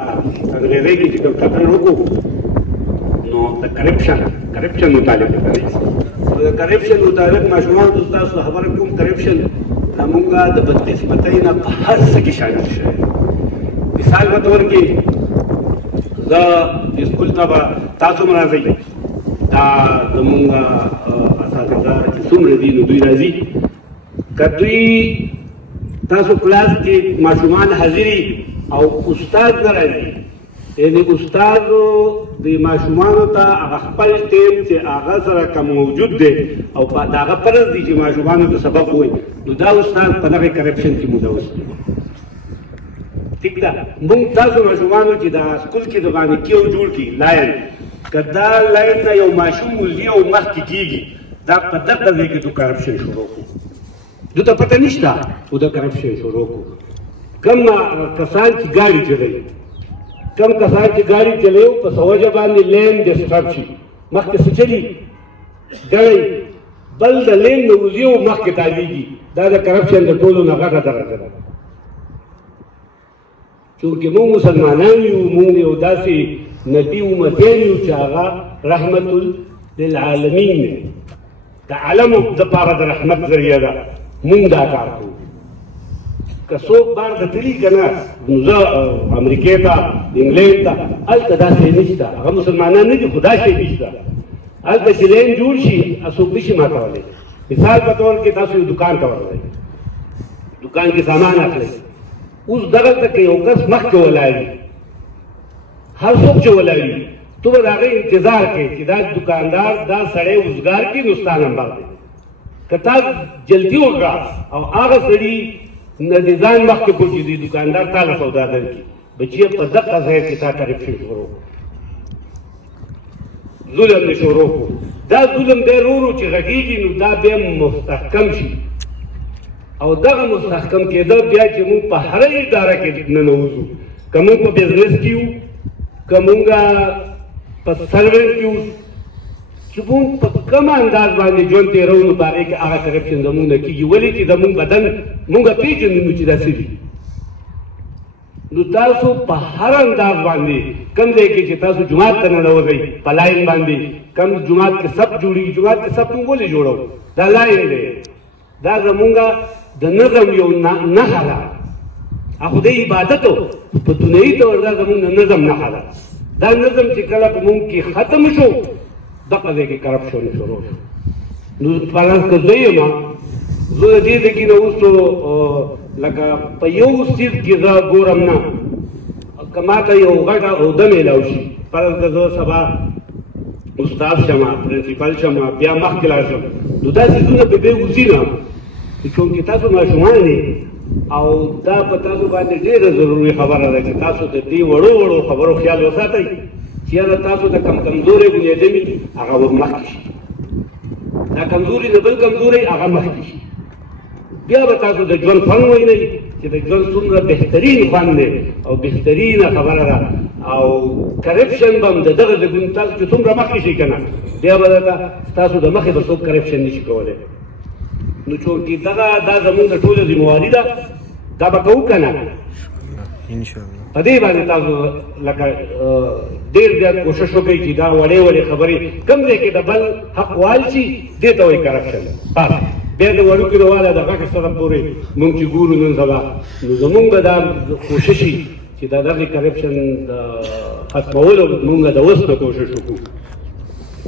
انګریزي کې چې کوم تقریر وکړو نو د کرپشن مطالب کوي. د کرپشن مطالب ماشومان تاسو خبره کوم کرپشن همغه د بدقسمتۍ نه په هر څه کې شامل شوی. مثال په تور کې زه سکول ته به تاسو هم راځئ، دا زمونږ اساتذه چې څومره دي نو دوی راځي. که دوی تاسو کلاس کې ماشومان حاضري او استاد نه راځي، یعنې استاد د ماشومانو ته هغه خپل ټیم چې هغه سره که موجود دی او د هغه فرض دی چې ماشومانو ته سبق ووایي، نو دا استاد په دغه کرپشن کې ملوث دی. ټیک ده، موږ تاسو ماشومانو چې دا سکول کې د بانکي او جوړ کړي لاین، که دا لاین نه یو ماشوم وځي او مخکې کېږي، دا په دغه ځای کې تو کرپشن شروع کړو. دوی ته پته نشته خو دا کرپشن شروع کړو. کم کسان چې ګاډي چلوي، کم کسان چې ګاډي چلوي په سوجه باندې لین ډسټرب شي، مخکې څه چلي ګړی بل د لین نه وځي او مخکې تاویږي، دا د کرپشن د ټولو نه غټه درجه ده. چونکې موږ مسلمانان یو، موږ یو داسې نبي امتیان یو چې هغه رحمت للعالمین دی، د عالمو دپاره د رحمت ذریعه ده. موږ دا کار کوو. که څوک بار ته تلي که نه، نو زه امریکې ته انګلینډ ته هلته دا شی نشته، هغه مسلمانان نه دي خو دا شی نشته. هلته چې لین جوړ شي څوک نشي ماتولی. مثال په طور کې تاسو یو دکان ته ورغئ، دکان کې سامان اخلئ، اوس دغلته که یو کس مخکې ولاړ وي، هر څوک چې ولاړ وي ته به د هغه انتظار کوې چې دا دکاندار دا سړی وزګار کړي نو ستا نمبر دی. که تا جلدي وکړه او هغه سړي نه د ځان مخکې کړو چې د دکاندار تا له سودا درکړي، بچیه په دغه ځای کې تا کرپشن شروع کړو، ظلم دې شروع کړو. دا ظلم دی ورو ورو چې غټېږي نو دا بیا مستحکم شي، او دغه مستحکم کېده بیا چې موږ په هره اداره کې ننوځو، که موږ په بزنس کې یو، که موږ په سروینټ کې یو، چې موږ په کوم انداز باندې ژوند تېرو نو په هغې کې هغه کرپشن زموږ نه کېږي. ولې چې زموږ بدن موږ پېژنو چې دا څه دي. نو تاسو په هر انداز باندې کوم ځای کې چې تاسو جومات ته ننوځئ په لاین باندې، کوم جومات کې سب جوړېږي، جومات کې سب موږ ولې جوړو؟ دا لاین دی، دا زمونږ د نظم یو نښه ده. خو د عبادتو په دنیایي طور دا زمونږ د نظم نښه ده. دا نظم چې کله په موږ کې ختم شو، دغه ځای کې کرپشن شروع شو. نو فرض که زه یم، زه د دې ځای کې نه اوس لکه په یو څیز کې زه ګورم نه، که ماته یو غټه عهده میلاو شي، فرض که زه سبا استاد شمه، پرنسپل شمه، بیا مخکې لاړ شم، نو دا څیزونه په دې وځي نه، چونکې تاسو ماشومان دي او دا په تاسو باندې ډېره ضروري خبره ده چې تاسو د دې وړو وړو خبرو خیال وساتئ چې یاره تاسو د کمزورۍ بنیادمي هغه ور مخکې شي، دا کمزوري د بل کمزورۍ هغه مخکې شي. بیا به تاسو د ژوند خوند ووینئ چې د ژوند څومره بهترین خوند دی او بهترینه خبره ده. او کرپشن به هم د دغه ځایونو تاسو چې څومره مخکې شئ که نه، بیا به درته ستاسو د مخې به څوک کرپشن نشي کولی. نو چونکې دا زموږ د ټولو ذمواري ده، دا به کوو که نه؟ انشاءالله په دې باندې تاسو لکه ډېر زیات کوشش وکړئ چې دا وړې وړې خبرې کوم ځای کې د بل حق وال شي، دې ته وایي کرپشن. بیا د وړوکي د واله د غټې سره پورې موږ چې ګورو نن سبا، نو زموږ به دا کوشش وي چې د دغې کرپشن د ختمولو موږ د اوس نه کوشش وکړو.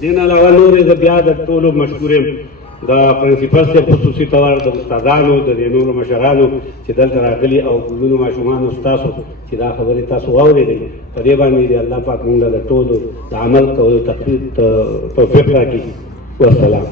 دې نه علاوه نورې زه بیا د ټولو مشکور یم، د پرنسپل صاحب خصوصي طور، د استادانو، د دې نورو مشرانو چې دلته راغلي او ګلونو ماشومانو ستاسو چې دا خبرې تاسو واورېدئ، په دې باندې د الله پاک موږ له ټولو د عمل کولو توفیق راکړي. والسلام.